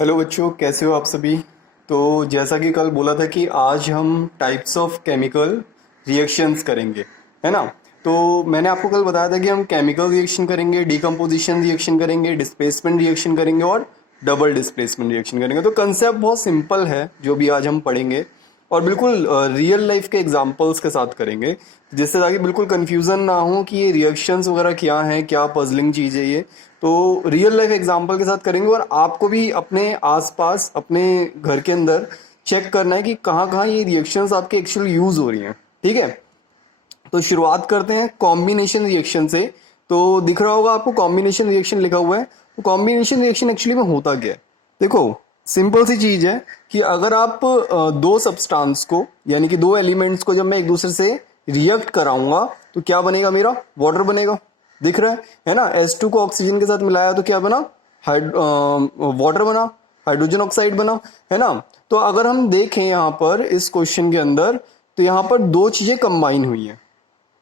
Hello बच्चों, कैसे हो आप सभी। तो जैसा कि कल बोला था कि आज हम टाइप्स ऑफ केमिकल रिएक्शंस करेंगे, है ना। तो मैंने आपको कल बताया था कि हम केमिकल रिएक्शन करेंगे, डीकम्पोजिशन रिएक्शन करेंगे, डिस्प्लेसमेंट रिएक्शन करेंगे और डबल डिस्प्लेसमेंट रिएक्शन करेंगे। तो कंसेप्ट बहुत सिंपल है जो भी आज हम पढ़ेंगे, और बिल्कुल रियल लाइफ के एग्जांपल्स के साथ करेंगे, जिससे ताकि बिल्कुल कंफ्यूजन ना हो कि ये रिएक्शंस वगैरह क्या हैं, क्या पजलिंग चीज़ है ये। तो रियल लाइफ एग्जांपल के साथ करेंगे, और आपको भी अपने आसपास अपने घर के अंदर चेक करना है कि कहाँ कहाँ ये रिएक्शंस आपके एक्चुअल यूज हो रही हैं। ठीक है, तो शुरुआत करते हैं कॉम्बिनेशन रिएक्शन से। तो दिख रहा होगा आपको कॉम्बिनेशन रिएक्शन लिखा हुआ है। तो कॉम्बिनेशन रिएक्शन एक्चुअली में होता क्या है, देखो सिंपल सी चीज है कि अगर आप दो सब्सटेंस को यानी कि दो एलिमेंट्स को जब मैं एक दूसरे से रिएक्ट कराऊंगा तो क्या बनेगा, मेरा वाटर बनेगा। दिख रहा है ना। H2 को ऑक्सीजन के साथ मिलाया तो क्या बना, वाटर बना, हाइड्रोजन ऑक्साइड बना, है ना। तो अगर हम देखें यहाँ पर इस क्वेश्चन के अंदर, तो यहाँ पर दो चीजें कंबाइन हुई हैं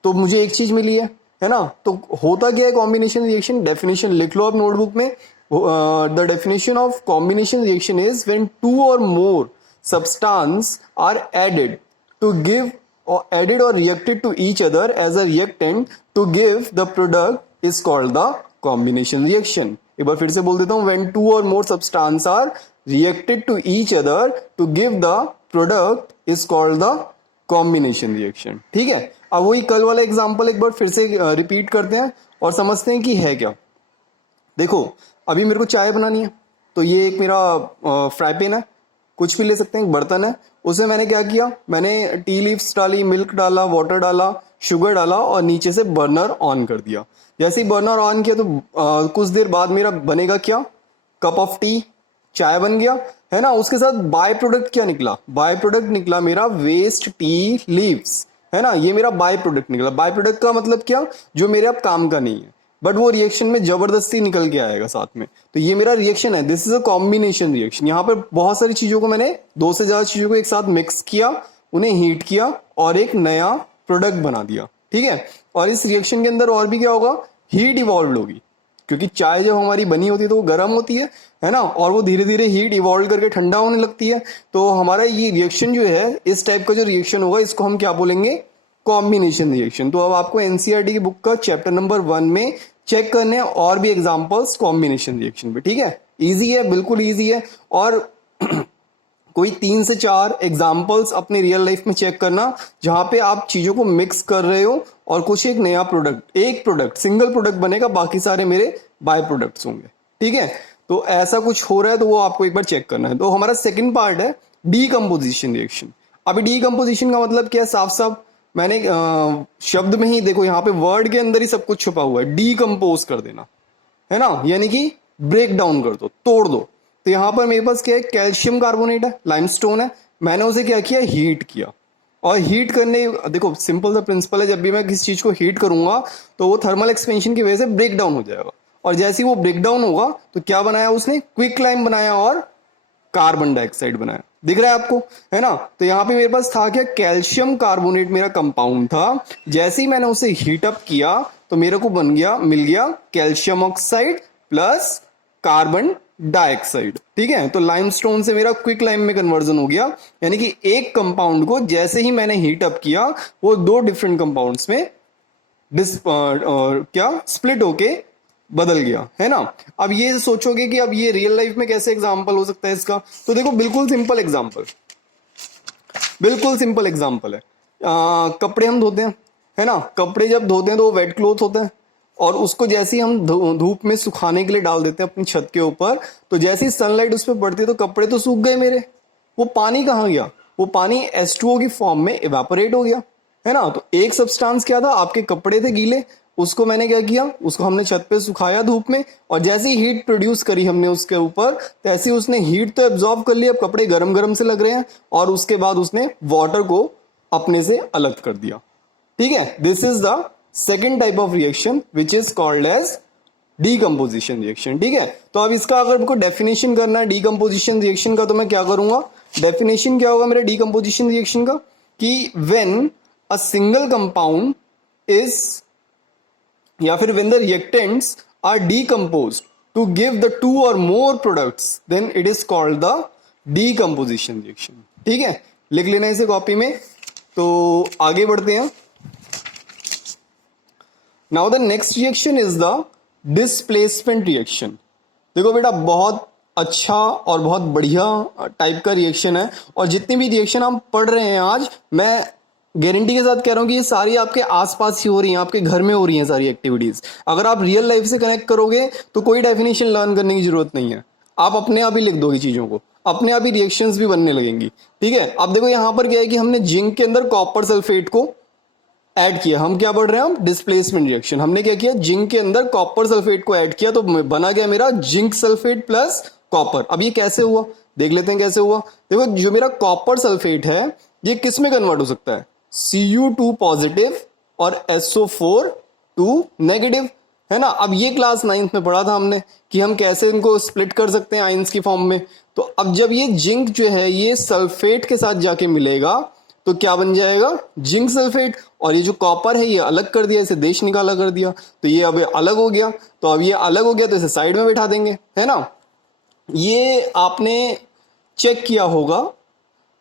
तो मुझे एक चीज मिली है ना। तो होता क्या है कॉम्बिनेशन रिएक्शन, डेफिनेशन लिख लो आप नोटबुक में। The definition of combination reaction is when two or more substance are added to give or added or reacted to each other as a reactant to give the product is called the combination reaction। एक बार फिर से बोल देता हूं, when two or more substance are reacted to each other to give the product is called the combination reaction। ठीक है, अब वही कल वाला एग्जांपल एक बार फिर से रिपीट करते हैं और समझते हैं कि है क्या। देखो, अभी मेरे को चाय बनानी है, तो ये एक मेरा फ्राई पैन है, कुछ भी ले सकते हैं, एक बर्तन है। उसमें मैंने क्या किया, मैंने टी लीव्स डाली, मिल्क डाला, वाटर डाला, शुगर डाला और नीचे से बर्नर ऑन कर दिया। जैसे ही बर्नर ऑन किया तो कुछ देर बाद मेरा बनेगा क्या, कप ऑफ टी, चाय बन गया, है ना। उसके साथ बाय प्रोडक्ट क्या निकला, बाय प्रोडक्ट निकला मेरा वेस्ट टी लीव्स, है ना। ये मेरा बाय प्रोडक्ट निकला। बाय प्रोडक्ट का मतलब क्या, जो मेरे अब काम का नहीं है बट वो रिएक्शन में जबरदस्ती निकल के आएगा साथ में, तो ये मेरा रिएक्शन है। This is a combination reaction. यहाँ पर बहुत सारी चीजों को मैंने, दो से ज्यादा चीजों को एक साथ मिक्स किया, उन्हें हीट किया और एक नया प्रोडक्ट बना दिया। ठीक है, और इस रिएक्शन के अंदर और भी क्या होगा, हीट इवॉल्व होगी, क्योंकि चाय जब हमारी बनी होती है तो वो गर्म होती है ना, और वो धीरे धीरे हीट इवॉल्व करके ठंडा होने लगती है। तो हमारा ये रिएक्शन जो है, इस टाइप का जो रिएक्शन होगा, इसको हम क्या बोलेंगे, कॉम्बिनेशन रिएक्शन। तो अब आपको एनसीईआरटी की बुक का चैप्टर नंबर 1 में चेक करने हैं और भी एग्जांपल्स कॉम्बिनेशन रिएक्शन पे। ठीक है, इजी है, बिल्कुल इजी है। और कोई 3 से 4 एग्जाम्पल्स अपने रियल लाइफ में चेक करना जहां पे आप चीजों को मिक्स कर रहे हो और कुछ एक नया प्रोडक्ट, एक प्रोडक्ट, सिंगल प्रोडक्ट बनेगा, बाकी सारे मेरे बाय प्रोडक्ट्स होंगे। ठीक है, तो ऐसा कुछ हो रहा है तो वो आपको एक बार चेक करना है। तो हमारा सेकंड पार्ट है डीकम्पोजिशन रिएक्शन। अभी डीकम्पोजिशन का मतलब क्या है, साफ साफ मैंने शब्द में ही देखो, यहाँ पे वर्ड के अंदर ही सब कुछ छुपा हुआ है, डीकम्पोज कर देना, है ना, यानी कि ब्रेक डाउन कर दो, तोड़ दो। तो यहां पर मेरे पास क्या है, कैल्शियम कार्बोनेट है, लाइमस्टोन है, मैंने उसे क्या किया, हीट किया। और हीट करने, देखो सिंपल सा प्रिंसिपल है, जब भी मैं किसी चीज को हीट करूंगा तो वो थर्मल एक्सपेंशन की वजह से ब्रेक डाउन हो जाएगा, और जैसे ही वो ब्रेक डाउन होगा तो क्या बनाया उसने, क्विक लाइम बनाया और कार्बन डाइऑक्साइड बनाया। दिख रहा है आपको, है ना। तो यहाँ पे मेरे पास था क्या, कैल्शियम कार्बोनेट मेरा कंपाउंड था। जैसे ही मैंने उसे हीट अप किया तो मेरे को मिल गया calcium oxide plus carbon dioxide. ठीक है, तो लाइमस्टोन से मेरा क्विक लाइम में कन्वर्जन हो गया, यानी कि एक कंपाउंड को जैसे ही मैंने हीट अप किया वो दो डिफरेंट कंपाउंड्स में क्या स्प्लिट होके बदल गया, है ना। अब ये सोचोगे कि अब ये रियल लाइफ में कैसे एग्जांपल हो सकता है इसका, तो देखो बिल्कुल सिंपल एग्जांपल, बिल्कुल सिंपल एग्जांपल है। कपड़े हम धोते हैं, है ना, कपड़े जब धोते हैं तो वो वेट क्लोथ होते हैं, और उसको जैसे ही हम धूप में सुखाने के लिए डाल देते हैं अपनी छत के ऊपर, तो जैसे ही सनलाइट उस पर पड़ती है तो कपड़े तो सूख गए मेरे। वो पानी कहाँ गया, वो पानी H2O की फॉर्म में इवेपोरेट हो गया, है ना। तो एक सब्सटेंस क्या था, आपके कपड़े थे गीले, उसको मैंने क्या किया, उसको हमने छत पे सुखाया धूप में, और जैसे ही हीट प्रोड्यूस करी हमने उसके ऊपर, तैसे उसने हीट तो एब्जॉर्ब कर लिया, अब कपड़े गरम गरम से लग रहे हैं, और उसके बाद उसने वाटर को अपने से अलग कर दिया। ठीक है, this is the second type of reaction which is called as decomposition reaction. ठीक है, तो अब इसका अगर आपको डेफिनेशन करना है डीकम्पोजिशन रिएक्शन का, तो मैं क्या करूंगा, डेफिनेशन क्या होगा मेरे डीकम्पोजिशन रिएक्शन का, कि when a single compound is, या फिर when the reactants are decomposed to give the two or more products, then it is called the decomposition reaction. ठीक है, लिख लेना इसे कॉपी में. तो आगे बढ़ते हैं. Now the next reaction is the displacement reaction. देखो बेटा, बहुत अच्छा और बहुत बढ़िया टाइप का रिएक्शन है, और जितनी भी रिएक्शन हम पढ़ रहे हैं आज, मैं गारंटी के साथ कह रहा हूं कि ये सारी आपके आसपास ही हो रही हैं, आपके घर में हो रही हैं सारी एक्टिविटीज. अगर आप रियल लाइफ से कनेक्ट करोगे तो कोई डेफिनेशन लर्न करने की जरूरत नहीं है, आप अपने आप ही लिख दोगे चीजों को, अपने आप ही रिएक्शंस भी बनने लगेंगी. ठीक है, अब देखो यहां पर क्या है कि हमने जिंक के अंदर कॉपर सल्फेट को ऐड किया. हम क्या पढ़ रहे हैं, हम डिस्प्लेसमेंट रिएक्शन. हमने क्या किया, जिंक के अंदर कॉपर सल्फेट को ऐड किया, तो बना गया मेरा जिंक सल्फेट प्लस कॉपर. अब ये कैसे हुआ, देख लेते हैं कैसे हुआ. देखो, जो मेरा कॉपर सल्फेट है ये किस में कन्वर्ट हो सकता है, Cu2 पॉजिटिव और SO4 2 नेगेटिव, है ना. अब ये क्लास 9th में पढ़ा था हमने कि हम कैसे इनको स्प्लिट कर सकते हैं आयंस की फॉर्म में. तो अब जब ये जिंक जो है ये सल्फेट के साथ जाके मिलेगा तो क्या बन जाएगा, जिंक सल्फेट. और ये जो कॉपर है ये अलग कर दिया, इसे देश निकाला कर दिया, तो ये अब अलग हो गया. तो अब ये अलग हो गया तो इसे साइड में बैठा देंगे, है ना. ये आपने चेक किया होगा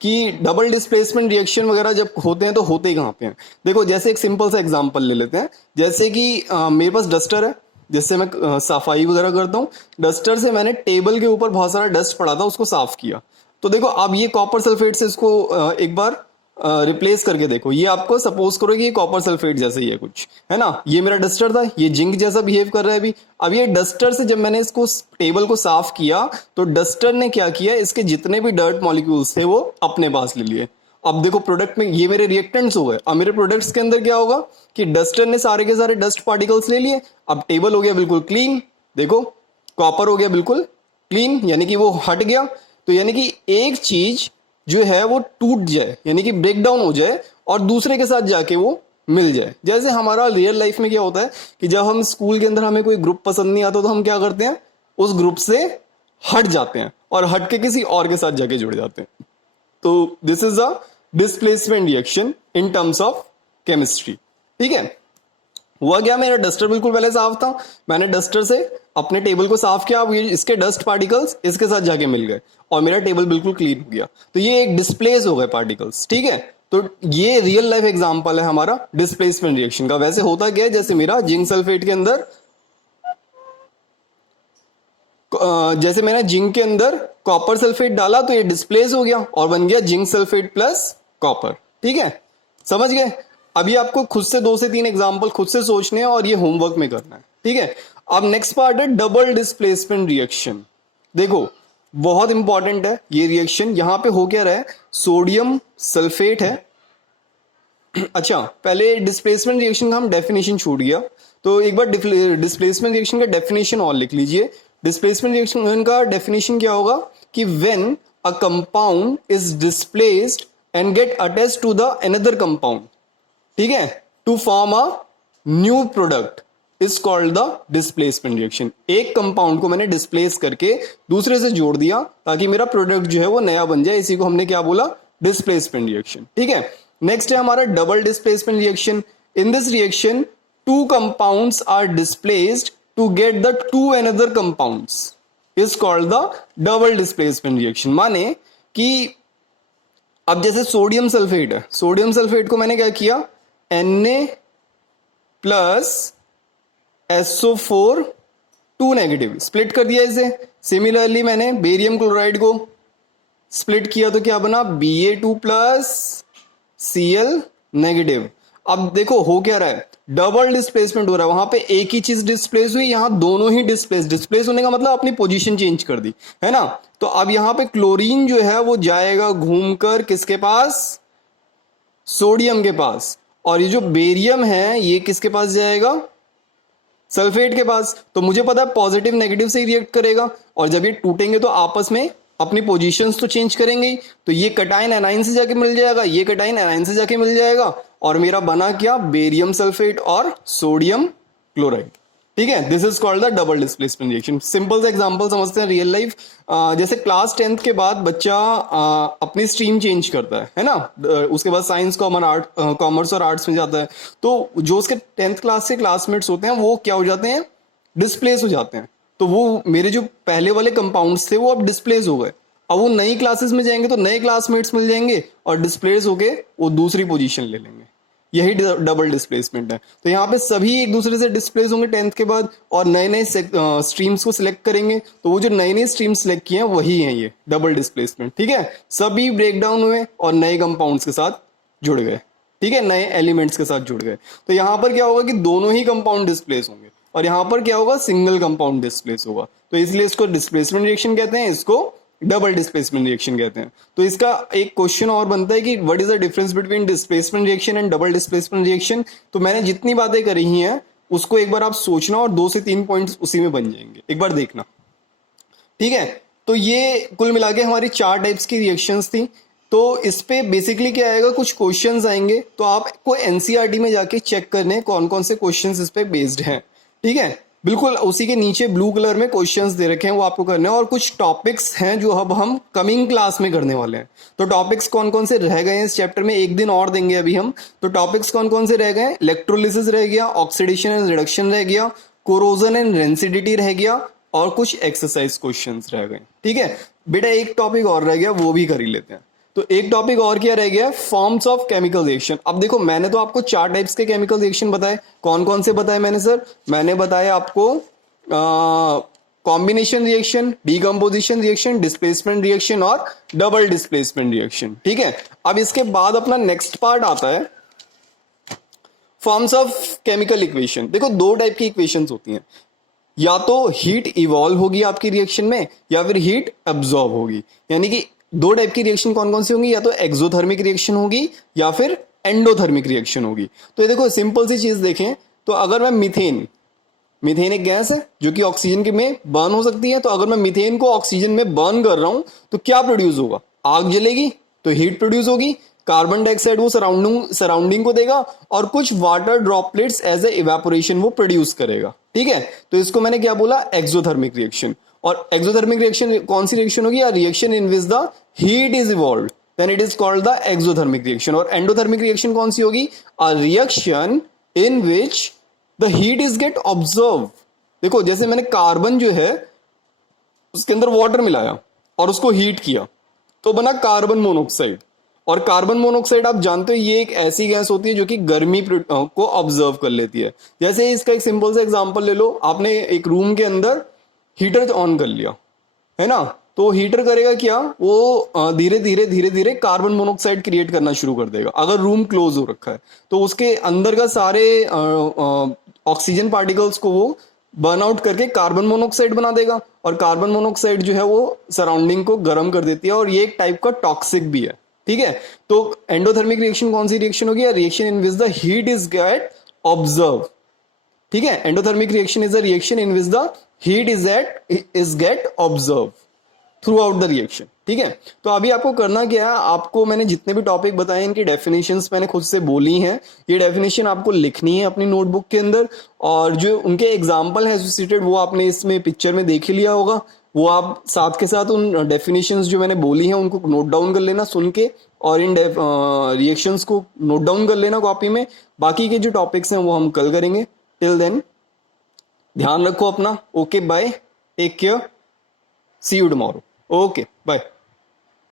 कि डबल डिस्प्लेसमेंट रिएक्शन वगैरह जब होते हैं तो होते ही कहाँ पे हैं. देखो, जैसे एक सिंपल सा एग्जांपल ले लेते हैं. जैसे कि मेरे पास डस्टर है जिससे मैं सफाई वगैरह करता हूँ. डस्टर से मैंने टेबल के ऊपर बहुत सारा डस्ट पड़ा था, उसको साफ किया. तो देखो, अब ये कॉपर सल्फेट से इसको एक बार रिप्लेस करके देखो. ये आपको सपोज करो कि ये कॉपर सल्फेट जैसे ही है कुछ, है ना. ये मेरा डस्टर था, ये जिंक जैसा बिहेव कर रहा है अभी. अब ये डस्टर से जब मैंने इसको टेबल को साफ किया तो डस्टर ने क्या किया, इसके जितने भी डर्ट मॉलिक्यूल्स थे वो अपने पास ले लिए. अब देखो, प्रोडक्ट में ये मेरे रिएक्टेंट्स हो गए. अब मेरे प्रोडक्ट्स के अंदर क्या होगा कि डस्टर ने सारे के सारे डस्ट पार्टिकल्स ले लिए. अब टेबल हो गया बिल्कुल क्लीन. देखो, कॉपर हो गया बिल्कुल क्लीन, यानी कि वो हट गया. तो यानी कि एक चीज जो है वो टूट जाए, यानी कि ब्रेक डाउन हो जाए और दूसरे के साथ जाके वो मिल जाए. जैसे हमारा रियल लाइफ में क्या होता है कि जब हम स्कूल के अंदर हमें कोई ग्रुप पसंद नहीं आता तो हम क्या करते हैं, उस ग्रुप से हट जाते हैं और हट के किसी और के साथ जाके जुड़ जाते हैं. तो this is a displacement reaction in terms of chemistry. ठीक है, हुआ क्या, मेरा डस्टर बिल्कुल पहले साफ था, मैंने डस्टर से अपने टेबल को साफ किया. अब ये इसके डस्ट पार्टिकल्स इसके साथ जाके मिल गए और मेरा टेबल बिल्कुल क्लीन हो गया. तो ये एक डिस्प्लेस हो गए पार्टिकल्स. ठीक है, तो ये रियल लाइफ एग्जांपल है हमारा डिस्प्लेसमेंट रिएक्शन का. वैसे होता क्या है, जैसे मेरा जिंक सल्फेट के अंदर जैसे मैंने जिंक के अंदर कॉपर सल्फेट डाला तो ये डिस्प्लेस हो गया और बन गया जिंक सल्फेट प्लस कॉपर. ठीक है, समझ गए. अभी आपको खुद से 2 से 3 एग्जांपल खुद से सोचने हैं और ये होमवर्क में करना है. ठीक है, अब नेक्स्ट पार्ट है डबल डिस्प्लेसमेंट रिएक्शन. देखो, बहुत इंपॉर्टेंट है ये रिएक्शन. यहां पे हो क्या रहा है, सोडियम सल्फेट है. अच्छा, पहले डिस्प्लेसमेंट रिएक्शन का हम डेफिनेशन छूट गया, तो एक बार डिस्प्लेसमेंट रिएक्शन का डेफिनेशन और लिख लीजिए. डिस्प्लेसमेंट रिएक्शन का डेफिनेशन क्या होगा कि when a compound is displaced and get attached to the another compound, ठीक है, to form a new product is called the displacement reaction. एक कंपाउंड को मैंने डिस्प्लेस करके दूसरे से जोड़ दिया ताकि मेरा प्रोडक्ट जो है वो नया बन जाए, इसी को हमने क्या बोला, डिस्प्लेसमेंट रिएक्शन. ठीक है, नेक्स्ट है हमारा double displacement reaction. In this reaction 2 compounds are displaced to get the 2 another compounds is called the double displacement reaction. माने कि अब जैसे सोडियम सल्फेट है, सोडियम सल्फेट को मैंने क्या किया, Na plus SO4 2 negative split कर दिया इसे. सिमिलरली मैंने बेरियम क्लोराइड को स्प्लिट किया तो क्या बना, Ba2 प्लस Cl नेगेटिव. अब देखो हो क्या रहा है, डबल डिस्प्लेसमेंट हो रहा है. वहां पे एक ही चीज डिस्प्लेस हुई, यहां दोनों ही डिस्प्लेस होने का मतलब अपनी पोजीशन चेंज कर दी, है ना. तो अब यहां पे क्लोरीन जो है वो जाएगा घूमकर किसके पास, सोडियम के पास. और ये जो बेरियम है ये किसके पास जाएगा, सल्फेट के पास. तो मुझे पता है पॉजिटिव नेगेटिव से ही रिएक्ट करेगा, और जब ये टूटेंगे तो आपस में अपनी पोजीशंस तो चेंज करेंगे ही. तो ये कटाइन एनाइन से जाके मिल जाएगा, ये कटाइन एनाइन से जाके मिल जाएगा, और मेरा बना क्या, बेरियम सल्फेट और सोडियम क्लोराइड. ठीक है, this is called the double displacement reaction. Simple सा एग्जांपल समझते हैं रियल लाइफ. जैसे क्लास 10th के बाद बच्चा अपनी स्ट्रीम चेंज करता है ना. उसके बाद साइंस, कॉमर्स और आर्ट्स में जाता है. तो जो उसके 10th क्लास के क्लासमेट्स होते हैं वो क्या हो जाते हैं, डिस्प्लेस हो जाते हैं. तो वो मेरे जो पहले वाले कंपाउंड्स थे वो अब डिस्प्लेस हो गए। अब वो नई क्लासेस में जाएंगे तो नए क्लासमेट्स मिल जाएंगे और डिस्प्लेस होके वो दूसरी पोजीशन ले लेंगे। यही डबल डिस्प्लेसमेंट है। तो यहाँ पे सभी एक दूसरे से डिस्प्लेस होंगे 10th के बाद और नए नए स्ट्रीम्स को सिलेक्ट करेंगे। तो वो जो नए नए स्ट्रीम्स सिलेक्ट किए हैं वही है ये डबल डिस्प्लेसमेंट। ठीक है, सभी ब्रेक डाउन हुए और नए कंपाउंड्स के साथ जुड़ गए। ठीक है, नए एलिमेंट्स के साथ जुड़ गए। तो यहाँ पर क्या होगा कि दोनों ही कंपाउंड डिस्प्लेस होंगे और यहाँ पर क्या होगा, सिंगल कंपाउंड डिस्प्लेस होगा। तो इसलिए इसको डिस्प्लेसमेंट रिएक्शन कहते हैं, इसको डबल डिस्प्लेसमेंट रिएक्शन कहते हैं। तो इसका एक क्वेश्चन और बनता है कि what is the difference between displacement reaction and double displacement reaction. तो मैंने जितनी बातें करी हैं उसको एक बार आप सोचना और 2 से 3 पॉइंट्स उसी में बन जाएंगे, एक बार देखना। ठीक है, तो ये कुल मिला के हमारी 4 टाइप्स की रिएक्शंस थी। तो इस पे बेसिकली क्या आएगा, कुछ क्वेश्चंस आएंगे तो आपको एनसीईआरटी में जाके चेक करने कौन कौन से क्वेश्चंस इस पे बेस्ड हैं। ठीक है, बिल्कुल उसी के नीचे ब्लू कलर में क्वेश्चंस दे रखे हैं, वो आपको करने हैं। और कुछ टॉपिक्स हैं जो अब हम कमिंग क्लास में करने वाले हैं। तो टॉपिक्स कौन कौन से रह गए हैं इस चैप्टर में, एक दिन और देंगे अभी हम। तो टॉपिक्स कौन कौन से रह गए, इलेक्ट्रोलिसिस रह गया, ऑक्सीडेशन एंड रिडक्शन रह गया, कोरोजन एंड रेंसिडिटी रह गया और कुछ एक्सरसाइज क्वेश्चंस रह गए। ठीक है बेटा, एक टॉपिक और रह गया, वो भी कर ही लेते हैं। तो एक टॉपिक और क्या रह गया, फॉर्म्स ऑफ केमिकल रिएक्शन। अब देखो मैंने तो आपको 4 टाइप्स के केमिकल रिएक्शन बताए। कौन कौन से बताए मैंने सर, मैंने बताया आपको combination reaction, decomposition reaction, displacement reaction और डबल डिस्प्लेसमेंट रिएक्शन। ठीक है, अब इसके बाद अपना नेक्स्ट पार्ट आता है फॉर्म्स ऑफ केमिकल इक्वेशन। देखो 2 टाइप की इक्वेशंस होती हैं, या तो हीट इवॉल्व होगी आपकी रिएक्शन में या फिर हीट एब्जॉर्ब होगी। यानी कि 2 टाइप की रिएक्शन कौन कौन सी होंगी, या तो एक्सोथर्मिक रिएक्शन होगी या फिर एंडोथर्मिक रिएक्शन होगी। तो ये देखो सिंपल सी चीज देखें, तो अगर मैं मीथेन एक गैस है जो कि ऑक्सीजन के में बर्न हो सकती है। तो अगर मैं मीथेन को ऑक्सीजन में बर्न कर रहा हूं तो क्या प्रोड्यूस होगा, आग जलेगी तो हीट प्रोड्यूस होगी, कार्बन डाइऑक्साइड वो सराउंडिंग को देगा और कुछ water droplets as a evaporation वो प्रोड्यूस करेगा। ठीक है, तो इसको मैंने क्या बोला, एक्सोथर्मिक रिएक्शन। और एक्सोथर्मिक रिएक्शन कौन सी रिएक्शन होगी, या reaction in which the heat is evolved, then it is called the exothermic reaction. और एंडोथर्मिक रिएक्शन कौन सी होगी, a reaction in which the heat is get observe. देखो जैसे मैंने कार्बन जो है उसके अंदर वाटर मिलाया और उसको हीट किया तो बना कार्बन मोनोऑक्साइड। और कार्बन मोनोऑक्साइड आप जानते हो ये एक ऐसी गैस होती है जो कि गर्मी को ऑब्जर्व कर लेती है। जैसे इसका एक सिंपल सा एग्जांपल ले लो, आपने एक रूम के अंदर हीटर ऑन कर लिया है ना, तो हीटर करेगा क्या, वो धीरे धीरे कार्बन मोनोऑक्साइड क्रिएट करना शुरू कर देगा। अगर रूम क्लोज हो रखा है तो उसके अंदर का सारे ऑक्सीजन पार्टिकल्स को वो बर्न आउट करके कार्बन मोनोऑक्साइड बना देगा। और कार्बन मोनोऑक्साइड जो है वो सराउंडिंग को गर्म कर देती है और ये एक टाइप का टॉक्सिक भी है। ठीक है, तो एंडोथर्मिक रिएक्शन कौन सी रिएक्शन होगी, reaction in which the heat is get observe. ठीक है, endothermic reaction is a reaction in which the heat is get observe through out the reaction. ठीक है, तो अभी आपको करना क्या है, आपको मैंने जितने भी टॉपिक बताए इनकी डेफिनेशंस मैंने खुद से बोली हैं। ये डेफिनेशन आपको लिखनी है अपनी नोटबुक के अंदर, और जो उनके एग्जाम्पल है एसोसिएटेड वो आपने इसमें पिक्चर में देख ही लिया होगा। वो आप साथ के साथ उन डेफिनेशंस जो मैंने बोली हैं उनको नोट डाउन कर लेना सुन के, और इन रिएक्शंस को नोट डाउन कर लेना कॉपी में। बाकी के जो टॉपिक्स हैं वो हम कल करेंगे। टिल देन ध्यान रखो अपना। Okay bye, take care, see you tomorrow. Okay bye.